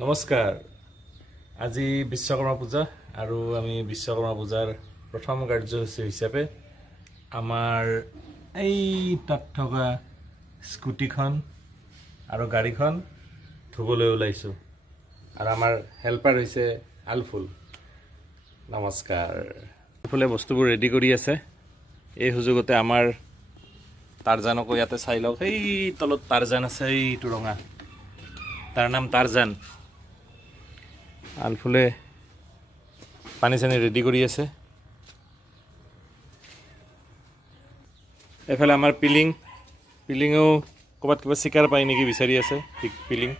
নমস্কাৰ। আজি বিশ্বকৰ্মা পূজা আৰু আমি বিশ্বকৰ্মা পূজাৰ প্ৰথম কাৰ্যসূচী হিচাপে আমাৰ এই তাত থকা স্কুটিখন আৰু গাড়ীখন ধুবলৈ ওলাইছোঁ আৰু আমাৰ হেল্পাৰ হৈছে আলফুল। নমস্কাৰ। আলফুলে বস্তুবোৰ ৰেডি কৰি আছে। এই সুযোগতে আমাৰ টাৰজানকো ইয়াতে চাই লওক। সেই তলত টাৰজান আছে, এইটো ৰঙা, তাৰ নাম টাৰজান। আলফুলে পানী চানী ৰেডি কৰি আছে। এফালে আমাৰ পিলিঙেও ক'ৰবাত কিবা চিকাৰ পায় নেকি বিচাৰি আছে। পিলিং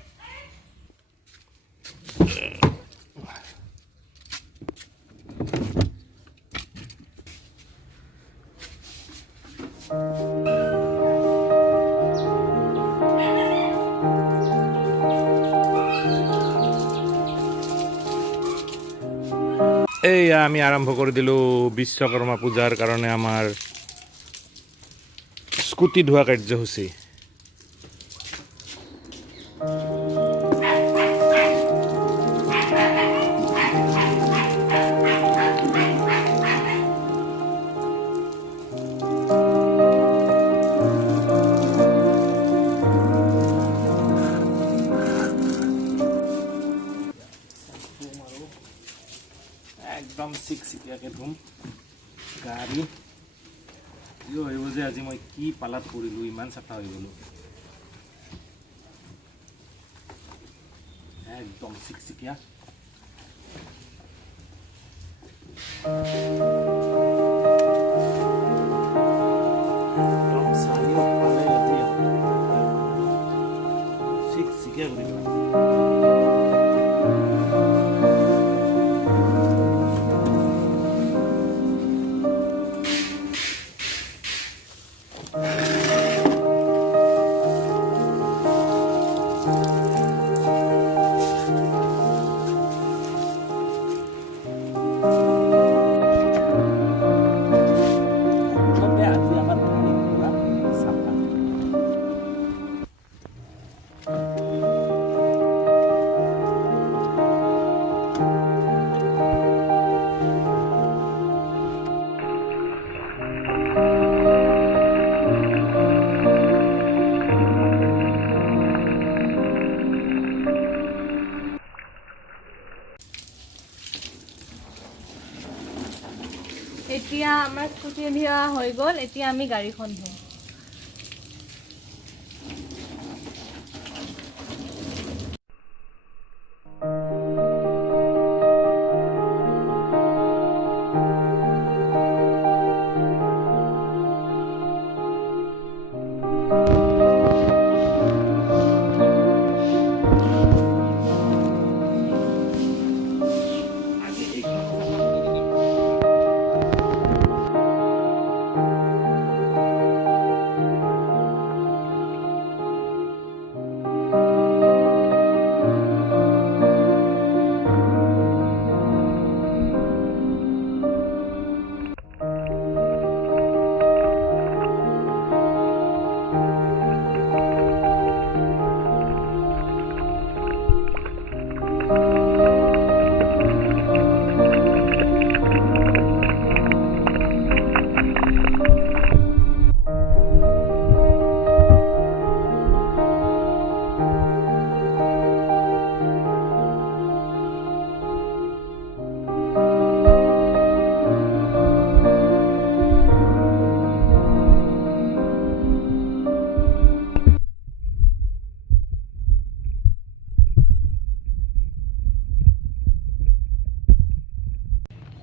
এইয়া আমি আৰম্ভ কৰি দিলোঁ বিশ্বকৰ্মা পূজাৰ কাৰণে আমাৰ স্কুটি ধোৱা কাৰ্যসূচী। একদম চিকচিকীয়াকে ধুম গাড়ী। ভাবিব যে আজি মই কি পালাত পৰিলোঁ, ইমান চাফা হৈ গ'লোঁ। একদম চিকচিকীয়া। একদম চাৰিওফালে আজি চিকচিকীয়া কৰি পেলাম। এতিয়া আমাৰ স্কুটি ধোৱা হৈ গ'ল। এতিয়া আমি গাড়ীখন ধুম।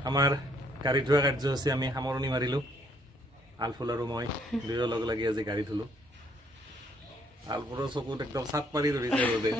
আমাৰ গাড়ী ধোৱা কাৰ্যসূচী আমি সামৰণি মাৰিলোঁ। আলফুল আৰু মই দুয়ো লগ লাগি আজি গাড়ী ধুলোঁ। আলফুলৰ চকুত একদম চাট পাৰি ধৰিছে ৰ'দে।